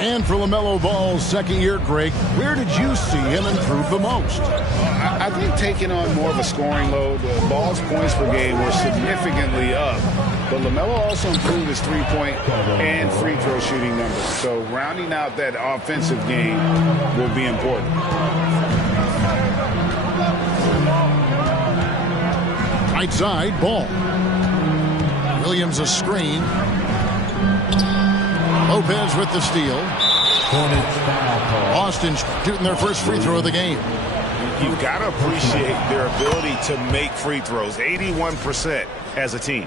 And for LaMelo Ball's second year, Greg, where did you see him improve the most? I think taking on more of a scoring load. Ball's points per game were significantly up. But LaMelo also improved his three-point and free throw shooting numbers. So rounding out that offensive game will be important. Right side, Ball. Williams a screen. Lopez with the steal. Boston shooting their first free throw of the game. You've got to appreciate their ability to make free throws. 81% as a team.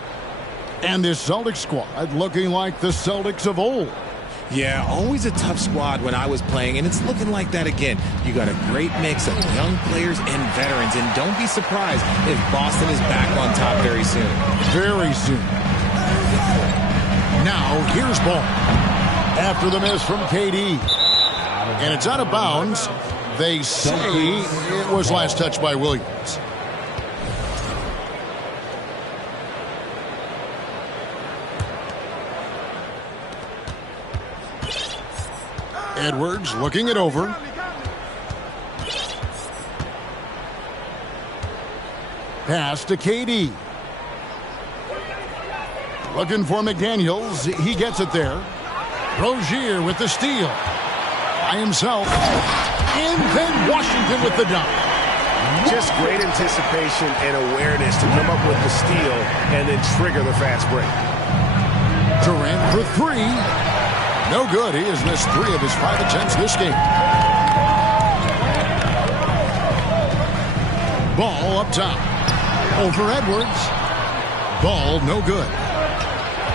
And this Celtics squad looking like the Celtics of old. Yeah, always a tough squad when I was playing, and it's looking like that again. You got a great mix of young players and veterans, and don't be surprised if Boston is back on top very soon. Very soon. Now, here's Ball. After the miss from KD. And it's out of bounds. They say it was last touched by Williams. Edwards looking it over. Pass to KD. Looking for McDaniels. He gets it there. Rozier with the steal. By himself. And then Washington with the dunk. Just great anticipation and awareness to come up with the steal and then trigger the fast break. Durant for three. No good. He has missed 3 of his 5 attempts this game. Ball up top. Over Edwards. Ball no good.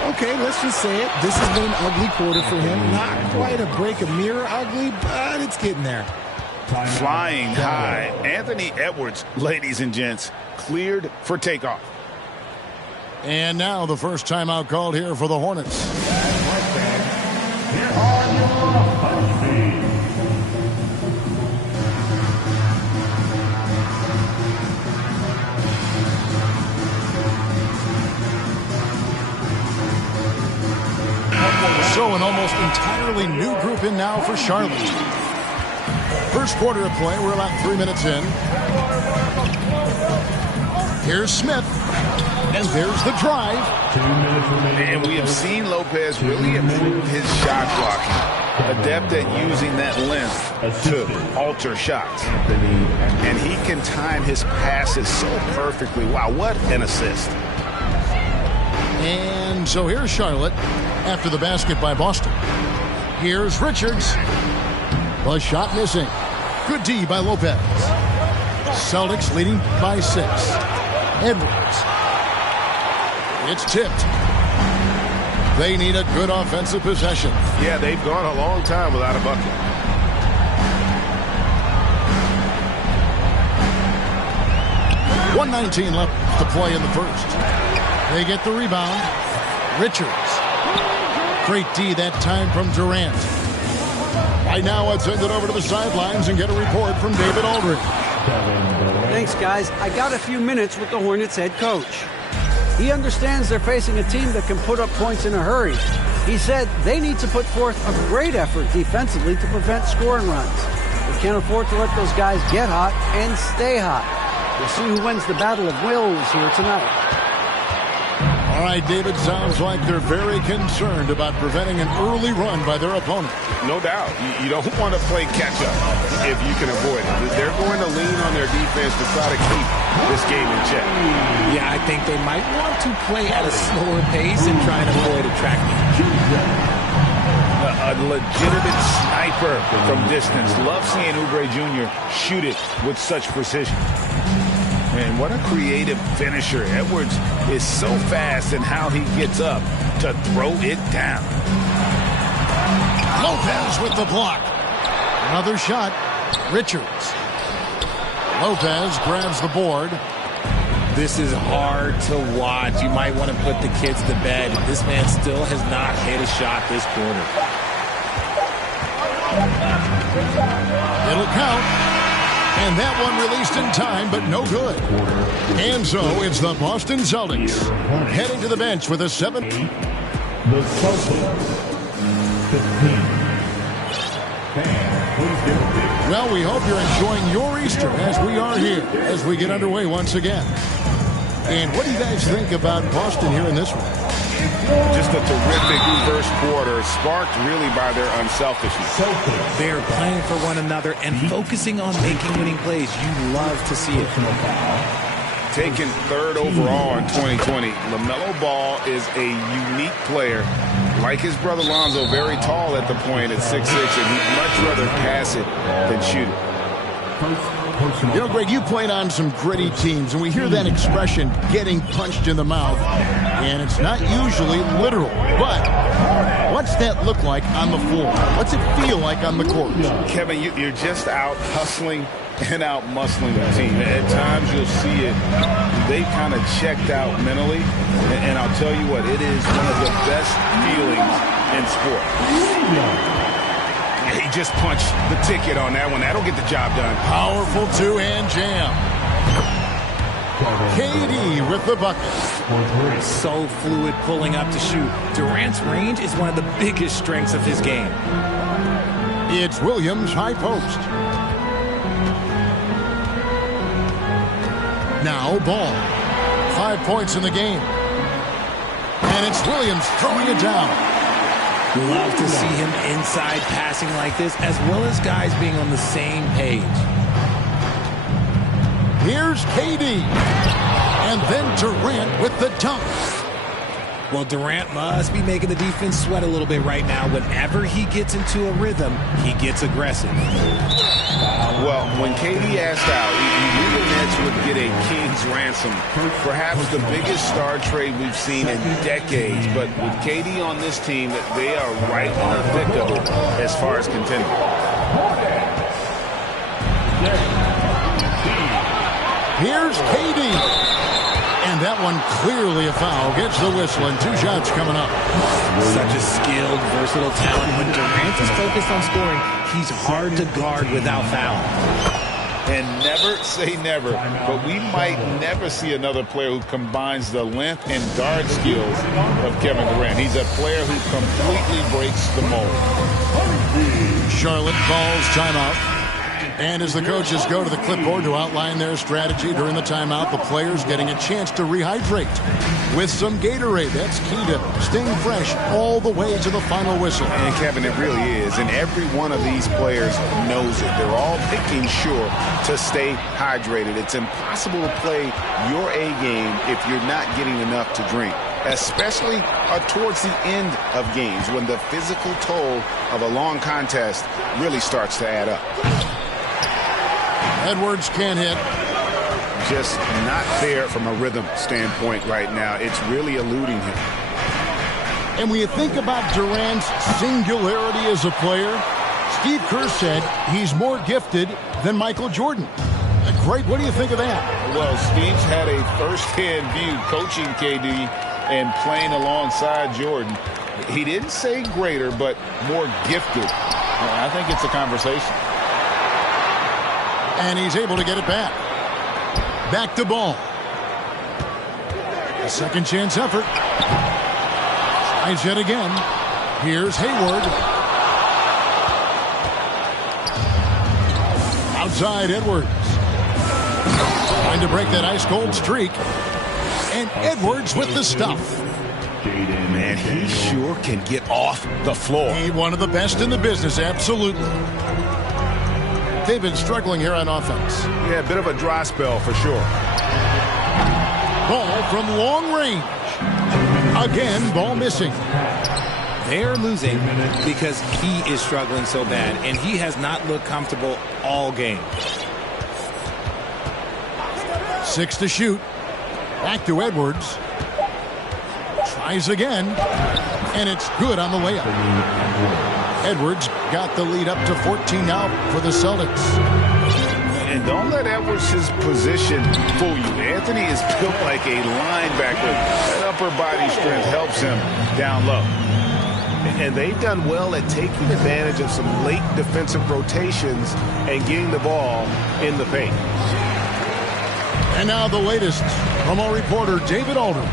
Okay, let's just say it. This has been an ugly quarter for him. Not quite a break a mirror ugly, but it's getting there. Flying high. Anthony Edwards, ladies and gents, cleared for takeoff. And now the first timeout called here for the Hornets. So an almost entirely new group in now for Charlotte. First quarter of play, we're about 3 minutes in. Here's Smith. And there's the drive. And we have seen Lopez really improve his shot blocking. Adept at using that length to alter shots. And he can time his passes so perfectly. Wow, what an assist. And so here's Charlotte after the basket by Boston. Here's Richards. The shot missing. Good D by Lopez. Celtics leading by 6. Edwards. It's tipped. They need a good offensive possession. Yeah, they've gone a long time without a bucket. .119 left to play in the first. They get the rebound. Richards. Great D that time from Durant. Right now, let's send it over to the sidelines and get a report from David Aldridge. Thanks, guys. I got a few minutes with the Hornets head coach. He understands they're facing a team that can put up points in a hurry. He said they need to put forth a great effort defensively to prevent scoring runs. They can't afford to let those guys get hot and stay hot. We'll see who wins the battle of wills here tonight. All right, David, sounds like they're very concerned about preventing an early run by their opponent. No doubt. You don't want to play catch-up if you can avoid it. They're going to lean on their defense to try to keep this game in check. Yeah, I think they might want to play at a slower pace and try and avoid a track meet. A legitimate sniper from distance. Love seeing Oubre Jr. shoot it with such precision. And what a creative finisher. Edwards is so fast in how he gets up to throw it down. Lopez with the block. Another shot. Richards. Lopez grabs the board. This is hard to watch. You might want to put the kids to bed. This man still has not hit a shot this quarter. It'll count. And that one released in time, but no good. And so it's the Boston Celtics heading to the bench with a 7. The Celtics 15. Well, we hope you're enjoying your Easter as we are here as we get underway once again. And what do you guys think about Boston here in this one? Just a terrific first quarter, sparked really by their unselfishness. They're playing for one another and focusing on making winning plays. You love to see it. Taken third overall in 2020, LaMelo Ball is a unique player. Like his brother Lonzo, very tall at the point at 6'6", and he'd much rather pass it than shoot it. You know, Greg, you played on some gritty teams, and we hear that expression, getting punched in the mouth, and it's not usually literal. But what's that look like on the floor? What's it feel like on the court? Kevin, you're just out hustling and out muscling the team. At times you'll see it. They kind of checked out mentally, and I'll tell you what, it is one of the best feelings in sport. He just punched the ticket on that one. That'll get the job done. Powerful two-hand jam. KD with the bucket. So fluid pulling up to shoot. Durant's range is one of the biggest strengths of his game. It's Williams high post. Now Ball. 5 points in the game. And it's Williams throwing it down. Love to see him inside passing like this, as well as guys being on the same page. Here's KD. And then Durant with the dunk. Well, Durant must be making the defense sweat a little bit right now. Whenever he gets into a rhythm, he gets aggressive. Well, when KD asked out, you knew the Nets would get a king's ransom. Perhaps the biggest star trade we've seen in decades. But with KD on this team, they are right in the thick of it as far as contending. Here's KD. And that one clearly a foul. Gets the whistle, and 2 shots coming up. Such a skilled, versatile talent. When Durant is focused on scoring, he's hard to guard without fouling. And never say never, but we might never see another player who combines the length and guard skills of Kevin Durant. He's a player who completely breaks the mold. Charlotte calls timeout. And as the coaches go to the clipboard to outline their strategy during the timeout, the players getting a chance to rehydrate with some Gatorade. That's key to staying fresh all the way to the final whistle. And Kevin, it really is. And every one of these players knows it. They're all making sure to stay hydrated. It's impossible to play your A game if you're not getting enough to drink, especially towards the end of games when the physical toll of a long contest really starts to add up. Edwards can't hit. Just not there from a rhythm standpoint right now. It's really eluding him. And when you think about Durant's singularity as a player, Steve Kerr said he's more gifted than Michael Jordan. Greg, what do you think of that? Well, Steve's had a first-hand view coaching KD and playing alongside Jordan. He didn't say greater, but more gifted. I think it's a conversation. And he's able to get it back. Back to Ball. A second chance effort. Tries yet again. Here's Hayward. Outside Edwards. Trying to break that ice-cold streak. And Edwards with the stuff. Man, he sure can get off the floor. He's one of the best in the business, absolutely. They've been struggling here on offense. Yeah, a bit of a dry spell for sure. Ball from long range. Again, Ball missing. They're losing because he is struggling so bad, and he has not looked comfortable all game. 6 to shoot. Back to Edwards. Tries again. And it's good on the layup. Edwards got the lead up to 14 now for the Celtics. And don't let Edwards' position fool you. Anthony is built like a linebacker. That upper body strength helps him down low. And they've done well at taking advantage of some late defensive rotations and getting the ball in the paint. And now the latest from our reporter, David Aldridge.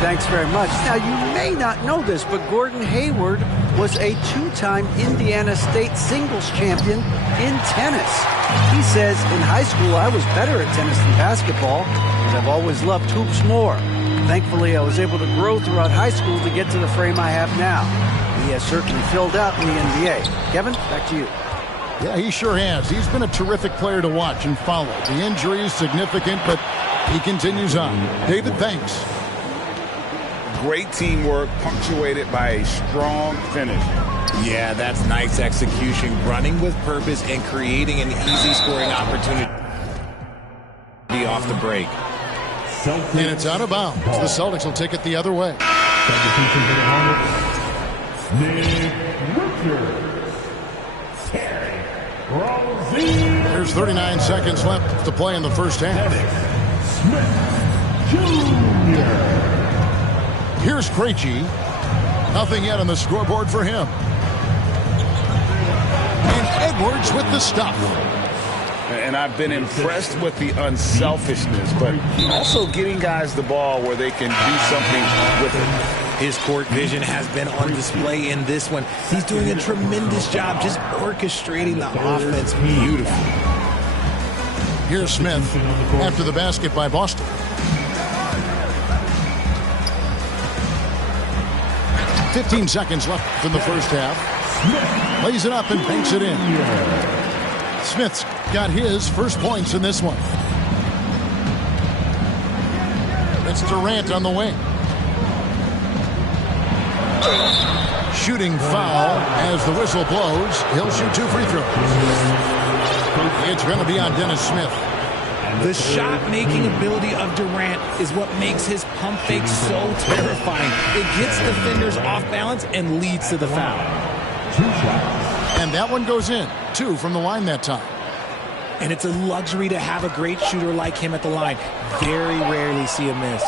Thanks very much. Now, you may not know this, but Gordon Hayward was a two-time Indiana State singles champion in tennis. He says, in high school, I was better at tennis than basketball, but I've always loved hoops more. Thankfully, I was able to grow throughout high school to get to the frame I have now. He has certainly filled out in the NBA. Kevin, back to you. Yeah, he sure has. He's been a terrific player to watch and follow. The injury is significant, but he continues on. David, thanks. Great teamwork punctuated by a strong finish. Yeah, that's nice execution, running with purpose and creating an easy scoring opportunity off the break. And it's out of bounds. The Celtics will take it the other way. There's 39 seconds left to play in the first half. Here's Krejci. Nothing yet on the scoreboard for him. And Edwards with the stuff. And I've been impressed with the unselfishness, but also getting guys the ball where they can do something with it. His court vision has been on display in this one. He's doing a tremendous job just orchestrating the offense beautifully. Here's Smith after the basket by Boston. .15 seconds left in the first half. Lays it up and banks it in. Smith's got his first points in this one. It's Durant on the wing. Shooting foul as the whistle blows. He'll shoot 2 free throws. It's going to be on Dennis Smith. The shot-making ability of Durant is what makes his pump fake so terrifying. It gets defenders off balance and leads to the foul. And that one goes in. 2 from the line that time. And it's a luxury to have a great shooter like him at the line. Very rarely see a miss.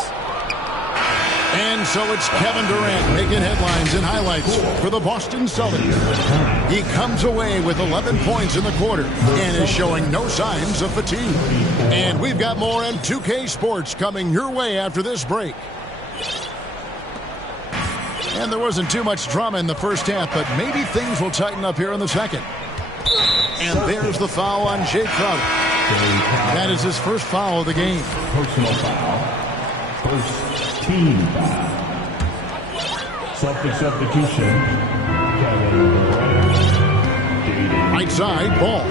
And so it's Kevin Durant making headlines and highlights for the Boston Celtics. He comes away with 11 points in the quarter and is showing no signs of fatigue. And we've got more M2K Sports coming your way after this break. And there wasn't too much drama in the first half, but maybe things will tighten up here in the second. And there's the foul on Jay Crowder. That is his first foul of the game. Personal foul. First team foul. Celtic substitution. Right side, Ball.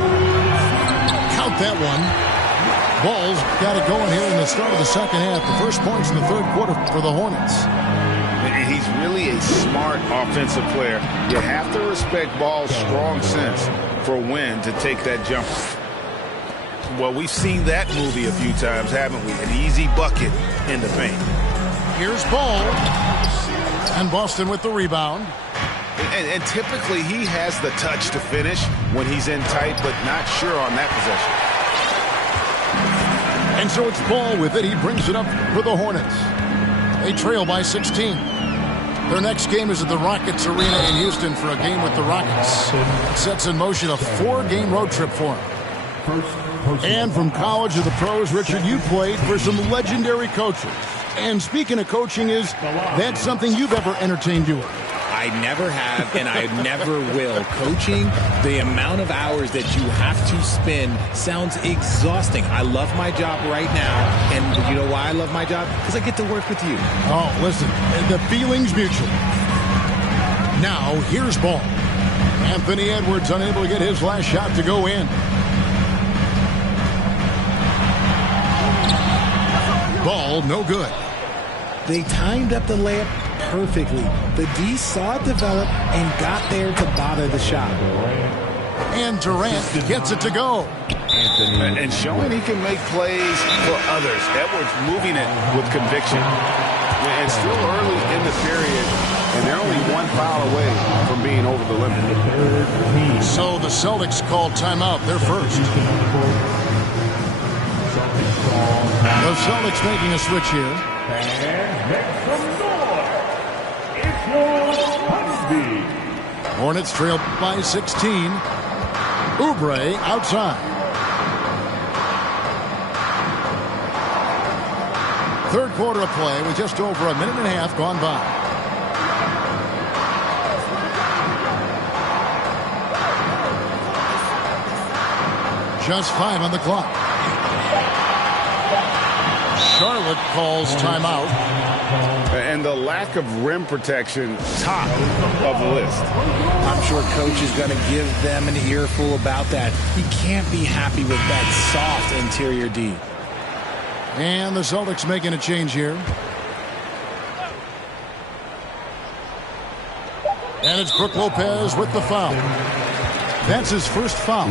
Count that one. Ball's got it going here in the start of the second half. The first points in the third quarter for the Hornets. And he's really a smart offensive player. You have to respect Ball's strong sense for when to take that jumper. Well, we've seen that movie a few times, haven't we? An easy bucket in the paint. Here's Ball. And Boston with the rebound. And typically he has the touch to finish when he's in tight, but not sure on that possession. And so it's Ball with it. He brings it up for the Hornets. They trail by 16. Their next game is at the Rockets Arena in Houston for a game with the Rockets. It sets in motion a 4-game road trip for them. And from college to the pros, Richard, you played for some legendary coaches. And speaking of coaching, is that something you've ever entertained doing? I never have, and I never will. Coaching, the amount of hours that you have to spend sounds exhausting. I love my job right now, and you know why I love my job? Because I get to work with you. Oh, listen, the feeling's mutual. Now, here's Ball. Anthony Edwards unable to get his last shot to go in. Ball, no good. They timed up the layup perfectly. The D saw it develop and got there to bother the shot. And Durant gets it to go. And showing he can make plays for others. Edwards moving it with conviction. And still early in the period, and they're only one foul away from being over the limit. So the Celtics called timeout. They're first. The Celtics making a switch here. And make some noise. It's your Husby. Hornets trail by 16. Oubre outside. Third quarter of play with just over a minute and a half gone by. Just 5 on the clock. Charlotte calls timeout. And the lack of rim protection, top of the list. I'm sure coach is going to give them an earful about that. He can't be happy with that soft interior D. And the Celtics making a change here. And it's Brook Lopez with the foul. That's his first foul.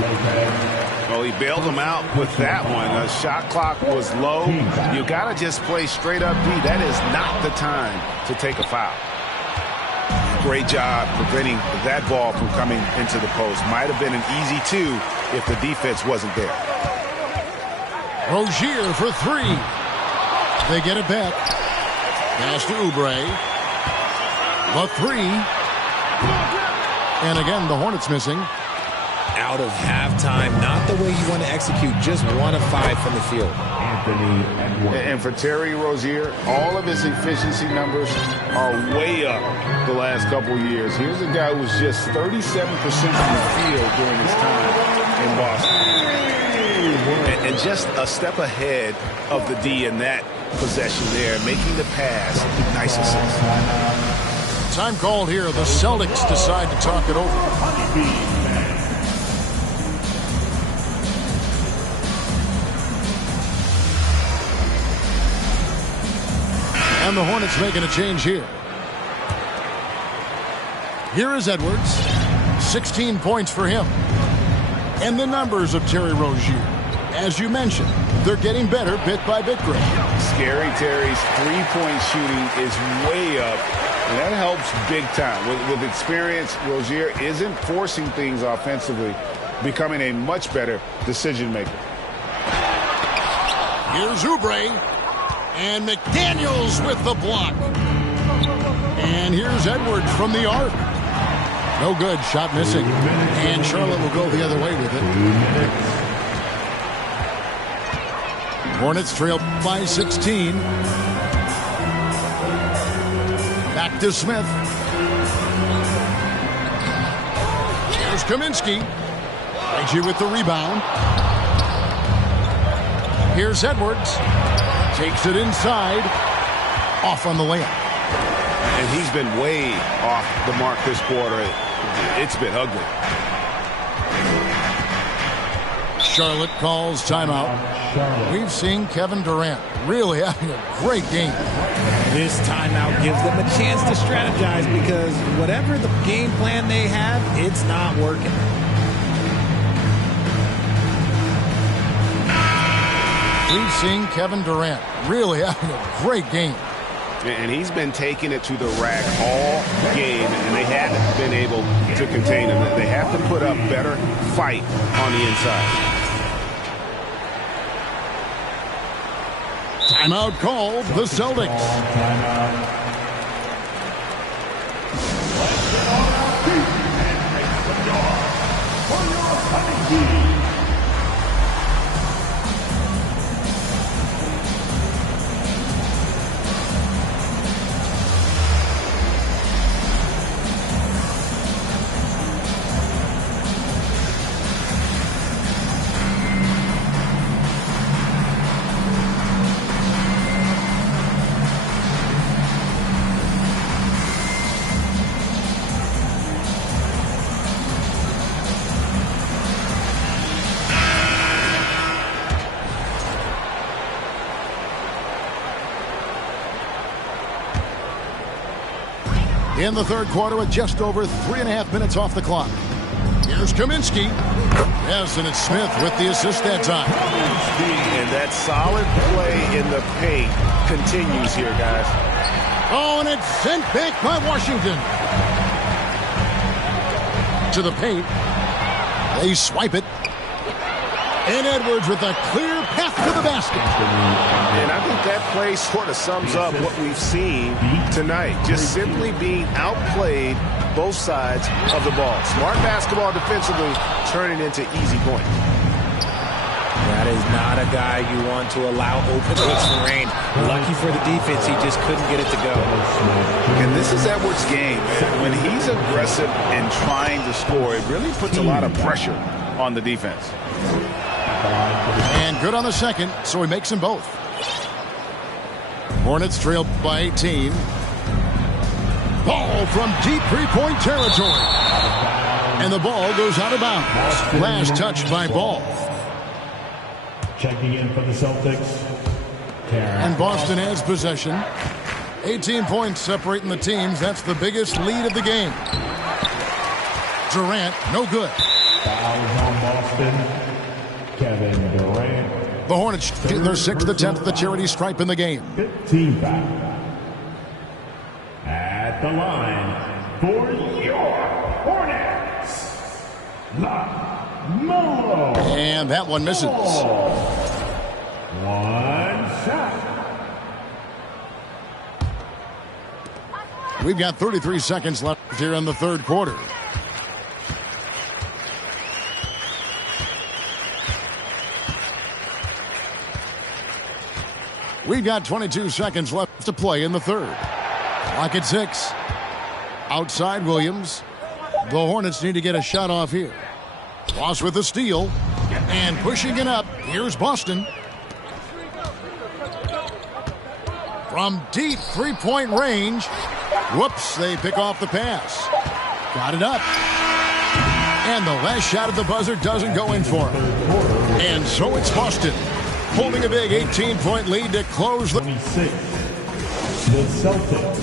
Well, he bailed him out with that one. The shot clock was low. You got to just play straight up D. That is not the time to take a foul. Great job preventing that ball from coming into the post. Might have been an easy 2 if the defense wasn't there. Rozier for 3. They get it back. Pass to Oubre. The 3. And again, the Hornets missing. Out of halftime, not the way you want to execute, just 1 of 5 from the field. Anthony Edwards. And for Terry Rozier, all of his efficiency numbers are way up the last couple of years. Here's a guy who was just 37% from the field during his time in Boston. And just a step ahead of the D in that possession there, making the pass. Nice assist. Time called here. The Celtics decide to talk it over. And the Hornets making a change here. Here is Edwards. 16 points for him. And the numbers of Terry Rozier. As you mentioned, they're getting better bit by bit, Greg. Scary Terry's three-point shooting is way up. And that helps big time. With experience, Rozier isn't forcing things offensively, becoming a much better decision maker. Here's Oubre. And McDaniels with the block. And here's Edwards from the arc. No good. Shot missing. And Charlotte will go the other way with it. Hornets trail by 16. Back to Smith. Here's Kaminsky. Reggie with the rebound. Here's Edwards. Takes it inside. Off on the layup. And he's been way off the mark this quarter. It's been ugly. Charlotte calls timeout. We've seen Kevin Durant really having a great game. This timeout gives them a chance to strategize because whatever the game plan they have, it's not working. We've seen Kevin Durant really having a great game. And he's been taking it to the rack all game, and they haven't been able to contain him. They have to put up better fight on the inside. Timeout called, the Celtics. In the third quarter with just over 3.5 minutes off the clock. Here's Kaminsky. Yes, and it's Smith with the assist that time. And that solid play in the paint continues here, guys. Oh, and it's sent back by Washington. To the paint. They swipe it. And Edwards with a clear path to the basket. And I think that play sort of sums up what we've seen tonight. Just simply being outplayed both sides of the ball. Smart basketball defensively, turning into easy points. That is not a guy you want to allow open looks for rain. Lucky for the defense, he just couldn't get it to go. And this is Edwards' game, man. When he's aggressive and trying to score, it really puts a lot of pressure on the defense. And good on the second, so he makes them both. Hornets trail by 18. Ball from deep three-point territory. And the ball goes out of bounds. Last touch by Ball. Checking in for the Celtics. And Boston has possession. 18 points separating the teams. That's the biggest lead of the game. Durant, no good. Fouls on Boston. Kevin Durant. The Hornets get their 6th attempt at the charity stripe in the game. 15 foul. At the line for your Hornets, LaMelo. And that one misses. One shot. We've got 33 seconds left here in the third quarter. We've got 22 seconds left to play in the third. Clock at 6. Outside Williams. The Hornets need to get a shot off here. Ross with the steal. And pushing it up. Here's Boston. From deep three-point range. Whoops, they pick off the pass. Got it up. And the last shot at the buzzer doesn't go in for him. And so it's Boston holding a big 18-point lead to close the... 26. The Celtics.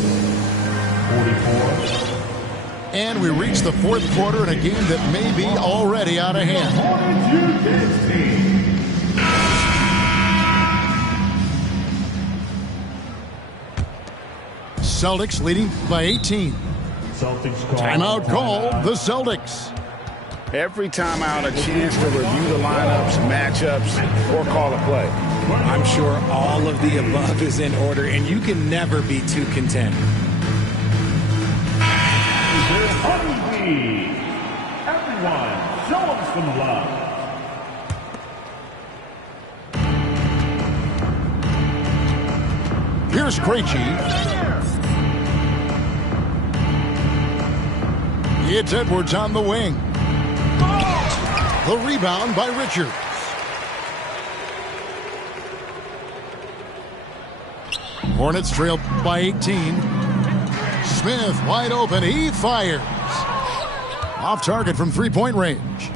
44. And we reach the fourth quarter in a game that may be already out of hand. Celtics leading by 18. Celtics call. Timeout called the Celtics. Every timeout, a chance to review the lineups, matchups, or call a play. I'm sure all of the above is in order, and you can never be too content. Honeybee. Everyone, show them some love. Here's Krejci. It's Edwards on the wing. The rebound by Richards. Hornets trail by 18. Smith wide open. He fires. Off target from three-point range.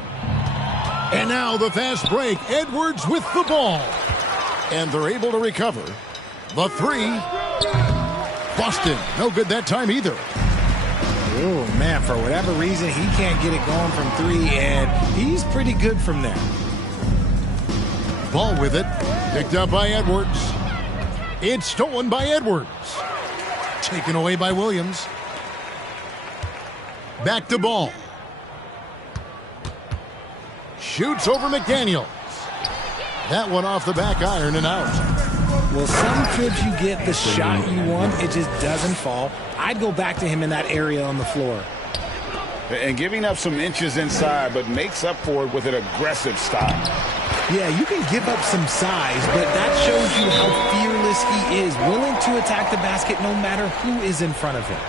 And now the fast break. Edwards with the ball. And they're able to recover. The three. Boston. No good that time either. Oh, man, for whatever reason, he can't get it going from three, and he's pretty good from there. Ball with it. Picked up by Edwards. It's stolen by Edwards. Taken away by Williams. Back to Ball. Shoots over McDaniels. That one off the back iron and out. Well, sometimes you get the shot you want, it just doesn't fall. I'd go back to him in that area on the floor. And giving up some inches inside, but makes up for it with an aggressive style. Yeah, you can give up some size, but that shows you how fearless he is, willing to attack the basket no matter who is in front of him.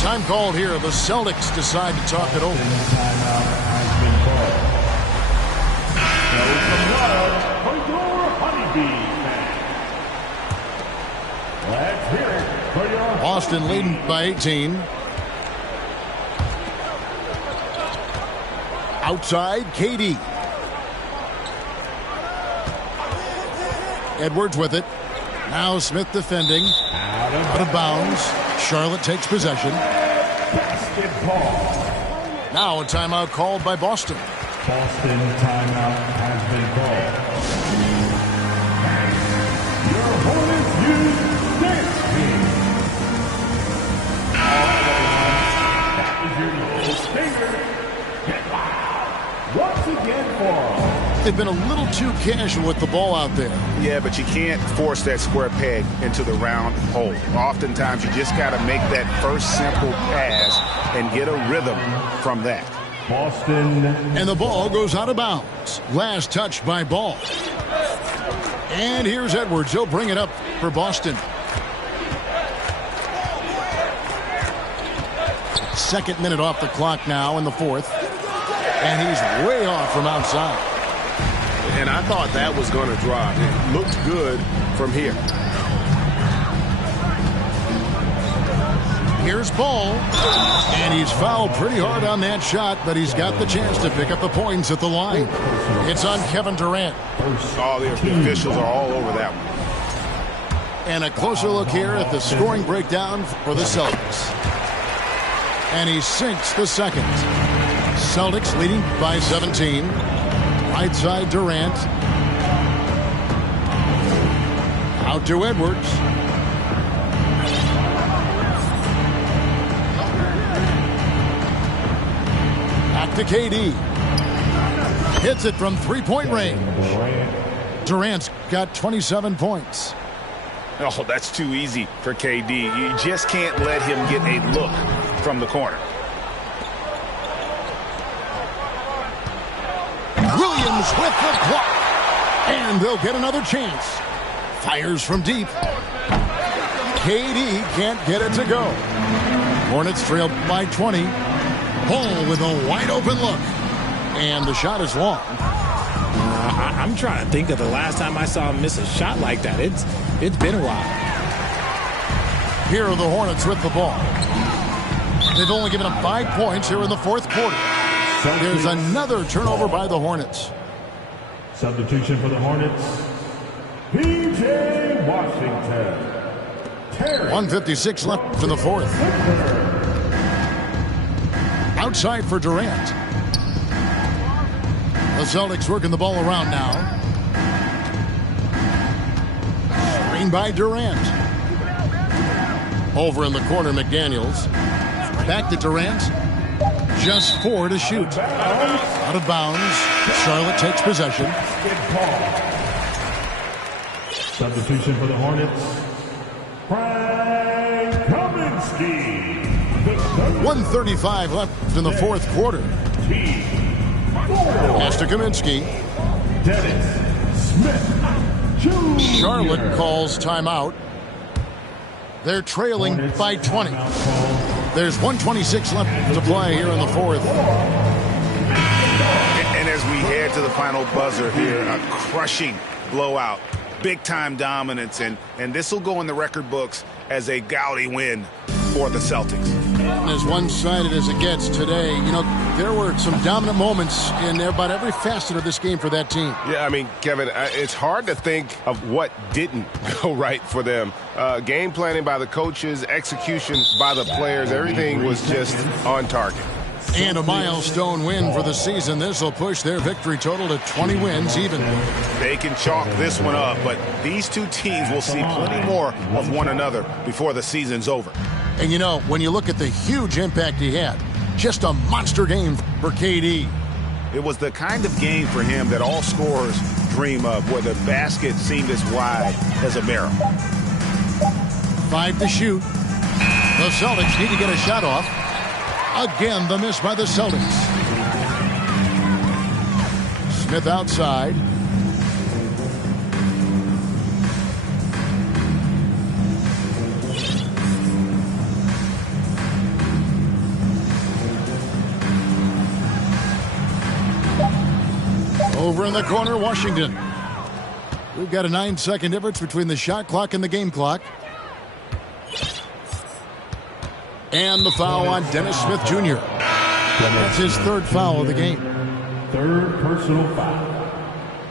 Time called here. The Celtics decide to talk it over. Timeout has been called. Show some love for your Honeybee fans. Let's hear it for your Boston leading by 18. Outside, KD. Edwards with it. Now Smith defending. Out of bounds. Charlotte takes possession. basketball. Now a timeout called by Boston. Boston timeout has been called. Your Hornets use this team. That is your little finger. Get loud. Once again for They've been a little too casual with the ball out there. Yeah, but you can't force that square peg into the round hole. Oftentimes, you just got to make that first simple pass and get a rhythm from that. Boston. And the ball goes out of bounds. Last touch by Ball. And here's Edwards. He'll bring it up for Boston. Second minute off the clock now in the fourth. And he's way off from outside. And I thought that was going to drop. It looked good from here. Here's Ball. And he's fouled pretty hard on that shot, but he's got the chance to pick up the points at the line. It's on Kevin Durant. Oh, the officials are all over that one. And a closer look here at the scoring breakdown for the Celtics. And he sinks the second. Celtics leading by 17. Right side Durant. Out to Edwards. Back to KD. Hits it from three-point range. Durant's got 27 points. Oh, that's too easy for KD. You just can't let him get a look from the corner. Williams with the block. And they'll get another chance. Fires from deep. KD can't get it to go. Hornets trail by 20. Ball with a wide open look. And the shot is long. I'm trying to think of the last time I saw him miss a shot like that. It's been a while. Here are the Hornets with the ball. They've only given up 5 points here in the fourth quarter. There's another turnover by the Hornets. Substitution for the Hornets, P.J. Washington. 1:56 left in the fourth. Outside for Durant. The Celtics working the ball around now. Screen by Durant. Over in the corner, McDaniels. Back to Durant. Just 4 to shoot. Out of bounds. Charlotte takes possession. Substitution for the Hornets, Frank Kaminsky. 1:35 left in the fourth quarter. Pass to Kaminsky. Dennis Smith Jr. Charlotte calls timeout. They're trailing by 20. There's 1:26 left to play here in the fourth. And as we head to the final buzzer here, a crushing blowout. Big-time dominance, and this will go in the record books as a gaudy win for the Celtics. And as one-sided as it gets today, you know, there were some dominant moments in about every facet of this game for that team. Yeah, I mean, Kevin, it's hard to think of what didn't go right for them. Game planning by the coaches, execution by the players, everything was just on target. And a milestone win for the season. This will push their victory total to 20 wins even. They can chalk this one up, but these two teams will see plenty more of one another before the season's over. And you know, when you look at the huge impact he had, just a monster game for KD. It was the kind of game for him that all scorers dream of, where the basket seemed as wide as a barrel. 5 to shoot. The Celtics need to get a shot off. Again, the miss by the Celtics. Smith outside. Over in the corner, Washington. We've got a 9-second difference between the shot clock and the game clock. And the foul on Dennis Smith Jr. That's his third foul of the game. Third personal foul.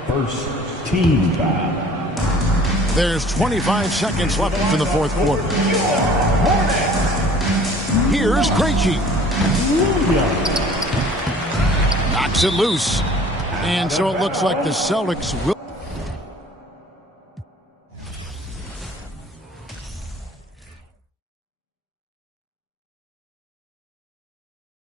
First team foul. There's 25 seconds left in the fourth quarter. Here's Krejci. Knocks it loose. And so it looks like the Celtics will